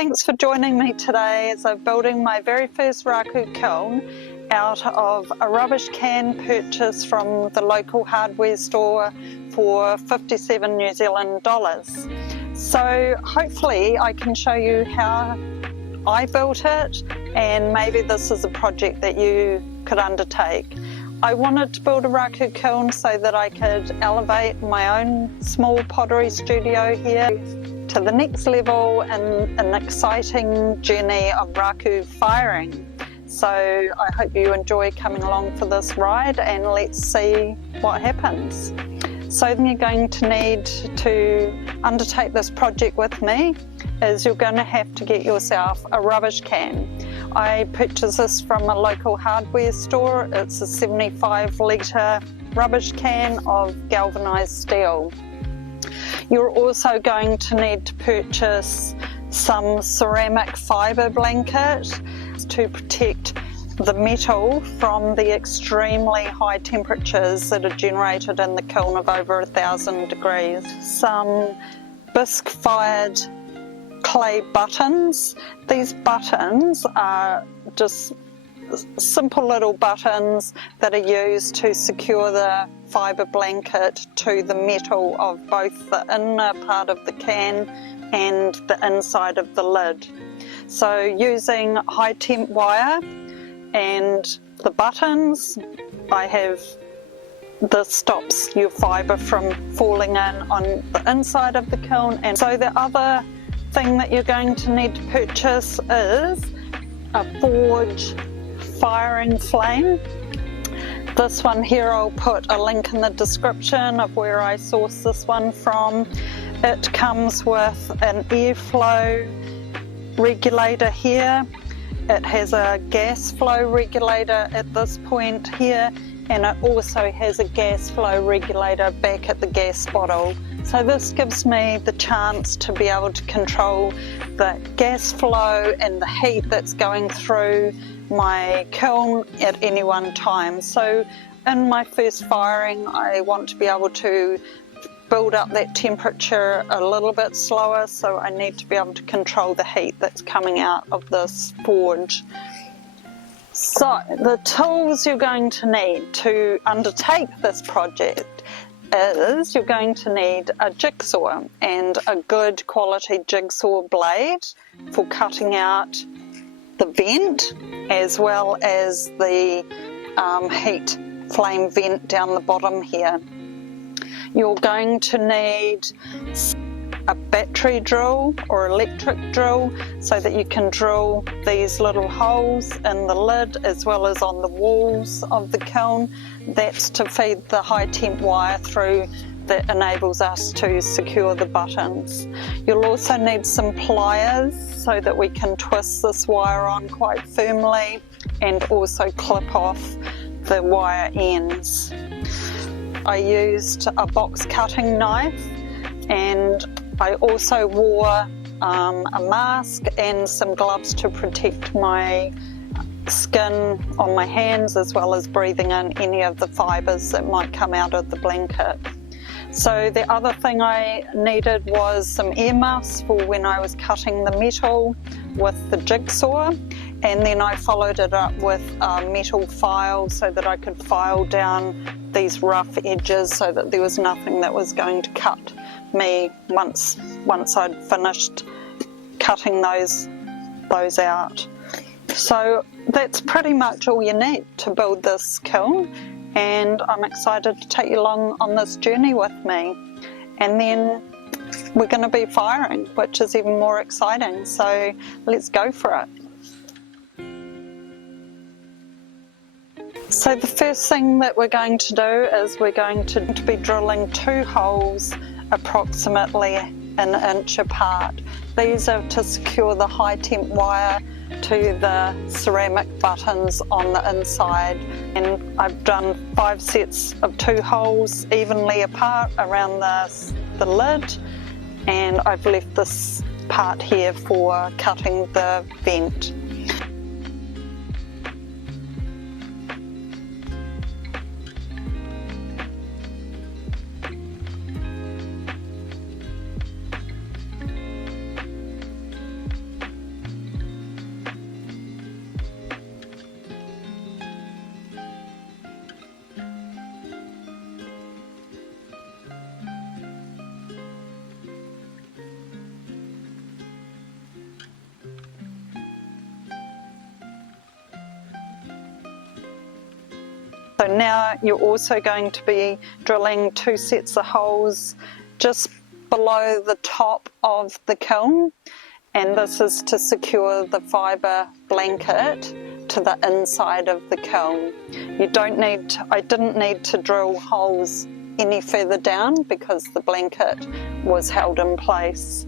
Thanks for joining me today as I'm building my very first Raku Kiln out of a rubbish can purchased from the local hardware store for 57 New Zealand dollars. So hopefully I can show you how I built it, and maybe this is a project that you could undertake. I wanted to build a Raku Kiln so that I could elevate my own small pottery studio here to the next level in an exciting journey of Raku firing. So I hope you enjoy coming along for this ride, and let's see what happens. So you're going to need to undertake this project with me is you're going to have to get yourself a rubbish can. I purchased this from a local hardware store. It's a 75 litre rubbish can of galvanised steel. You're also going to need to purchase some ceramic fibre blanket to protect the metal from the extremely high temperatures that are generated in the kiln of over 1,000 degrees. Some bisque-fired clay buttons. These buttons are just simple little buttons that are used to secure the fibre blanket to the metal of both the inner part of the can and the inside of the lid. So using high temp wire and the buttons, this stops your fibre from falling in on the inside of the kiln. And so the other thing that you're going to need to purchase is a forge firing flame. This one here, I'll put a link in the description of where I sourced this one from. It comes with an airflow regulator here. It has a gas flow regulator at this point here, and it also has a gas flow regulator back at the gas bottle. So this gives me the chance to be able to control the gas flow and the heat that's going through my kiln at any one time. So in my first firing, I want to be able to build up that temperature a little bit slower, so I need to be able to control the heat that's coming out of this forge. So the tools you're going to need to undertake this project is you're going to need a jigsaw and a good quality jigsaw blade for cutting out the vent, as well as the heat flame vent down the bottom here. You're going to need a battery drill or electric drill so that you can drill these little holes in the lid as well as on the walls of the kiln. That's to feed the high temp wire through that enables us to secure the buttons. You'll also need some pliers so that we can twist this wire on quite firmly and also clip off the wire ends. I used a box cutting knife, and I also wore a mask and some gloves to protect my skin on my hands, as well as breathing in any of the fibres that might come out of the blanket. So the other thing I needed was some earmuffs for when I was cutting the metal with the jigsaw, and then I followed it up with a metal file so that I could file down these rough edges so that there was nothing that was going to cut me once I'd finished cutting those out. So that's pretty much all you need to build this kiln, and I'm excited to take you along on this journey with me. And then we're going to be firing, which is even more exciting, so let's go for it. So the first thing that we're going to do is we're going to be drilling 2 holes approximately an inch apart. These are to secure the high temp wire to the ceramic buttons on the inside, and I've done 5 sets of 2 holes evenly apart around the lid, and I've left this part here for cutting the vent. So now you're also going to be drilling 2 sets of holes just below the top of the kiln, and this is to secure the fibre blanket to the inside of the kiln. I didn't need to drill holes any further down because the blanket was held in place.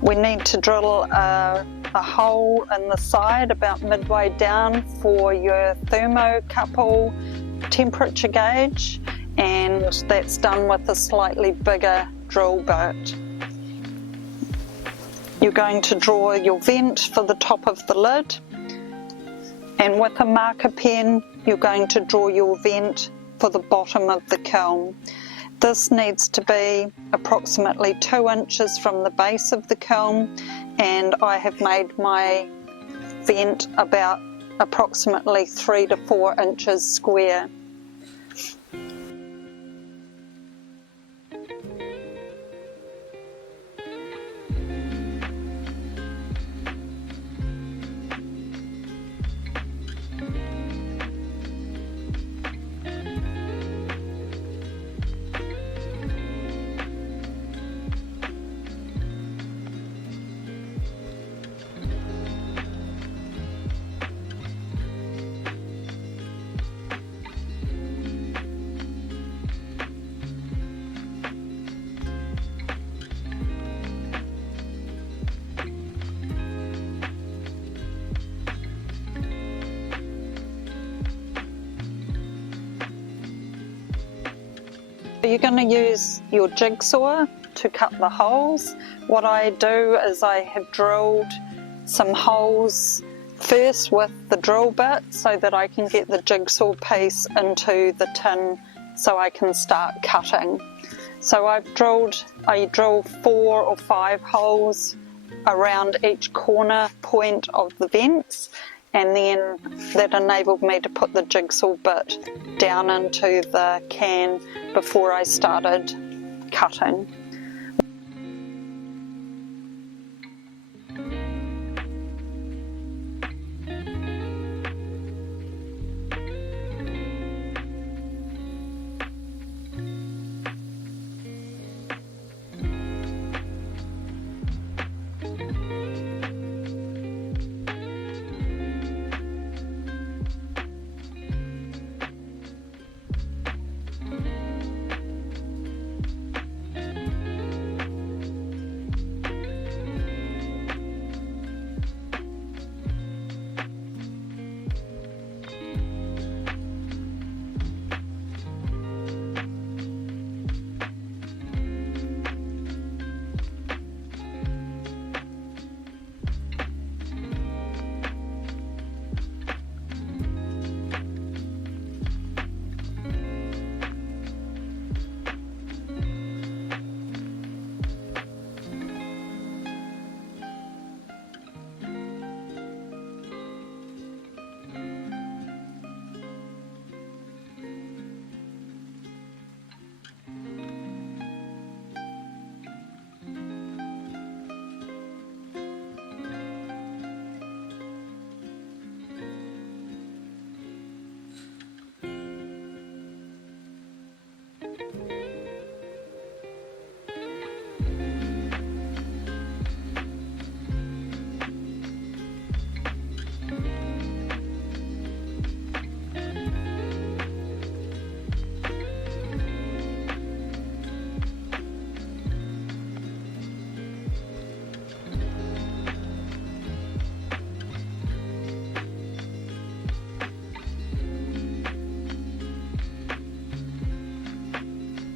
We need to drill a hole in the side about midway down for your thermocouple temperature gauge, and that's done with a slightly bigger drill bit. You're going to draw your vent for the top of the lid, and with a marker pen you're going to draw your vent for the bottom of the kiln. This needs to be approximately 2 inches from the base of the kiln, and I have made my vent about approximately 3 to 4 inches square. You're going to use your jigsaw to cut the holes. What I do is I have drilled some holes first with the drill bit so that I can get the jigsaw piece into the tin so I can start cutting. So I drill 4 or 5 holes around each corner point of the vents, and then that enabled me to put the jigsaw bit down into the can before I started cutting.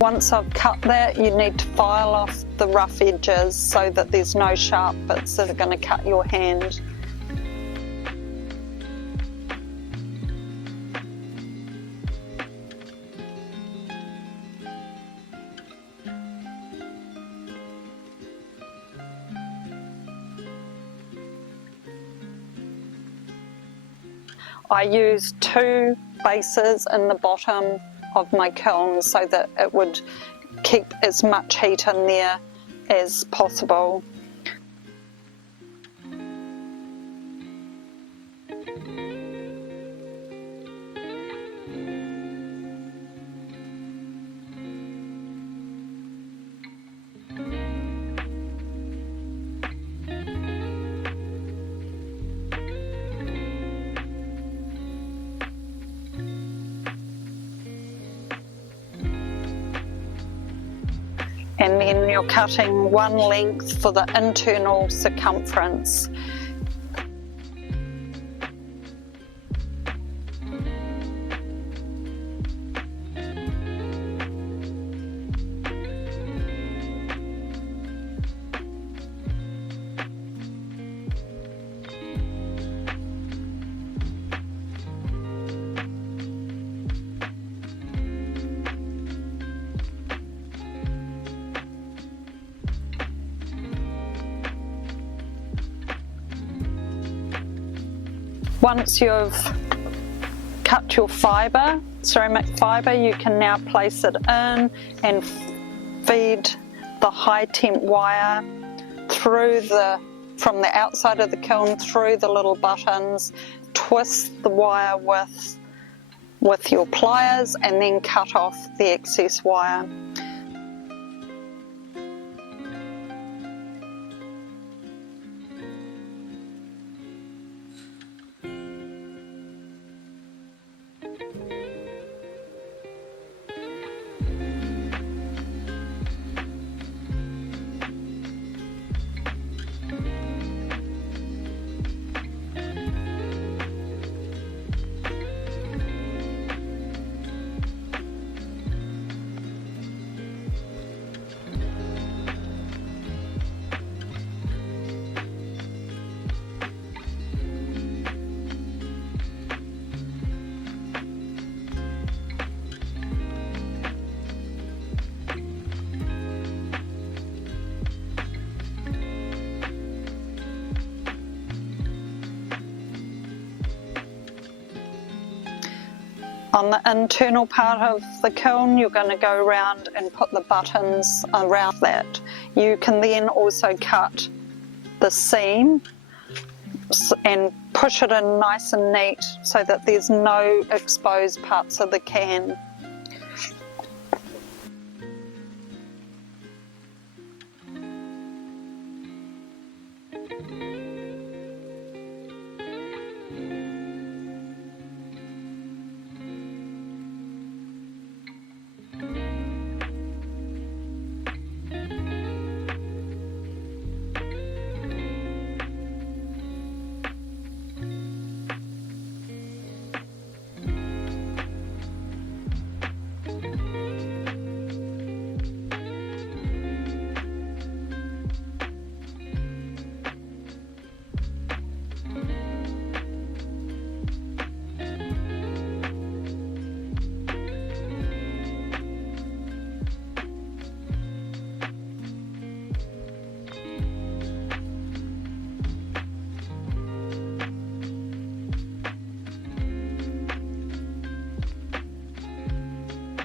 Once I've cut that, you need to file off the rough edges so that there's no sharp bits that are going to cut your hand. I used 2 bases in the bottom of my kiln so that it would keep as much heat in there as possible. And then you're cutting one length for the internal circumference. Once you've cut your fibre, ceramic fibre, you can now place it in and feed the high temp wire through from the outside of the kiln through the little buttons, twist the wire with your pliers and then cut off the excess wire. On the internal part of the kiln, you're going to go around and put the buttons around that. You can then also cut the seam and push it in nice and neat so that there's no exposed parts of the can.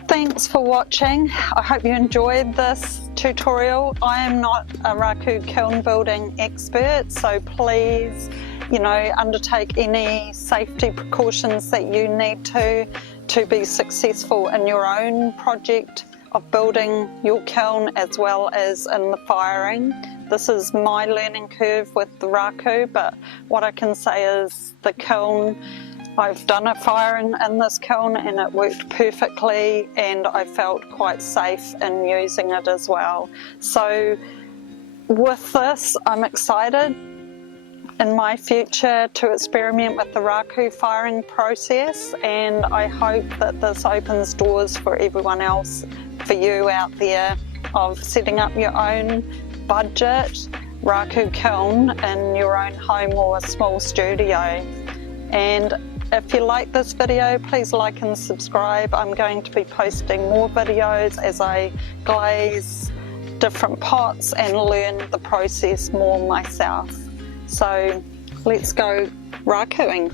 Thanks for watching. I hope you enjoyed this tutorial. I am not a Raku kiln building expert, so please, undertake any safety precautions that you need to be successful in your own project of building your kiln as well as in the firing. This is my learning curve with the Raku, but what I can say is the kiln, I've done a firing in this kiln and it worked perfectly, and I felt quite safe in using it as well. So with this, I'm excited in my future to experiment with the Raku firing process, and I hope that this opens doors for everyone else for you out there of setting up your own budget Raku Kiln in your own home or a small studio. And if you like this video, please like and subscribe. I'm going to be posting more videos as I glaze different pots and learn the process more myself. So let's go rakuing.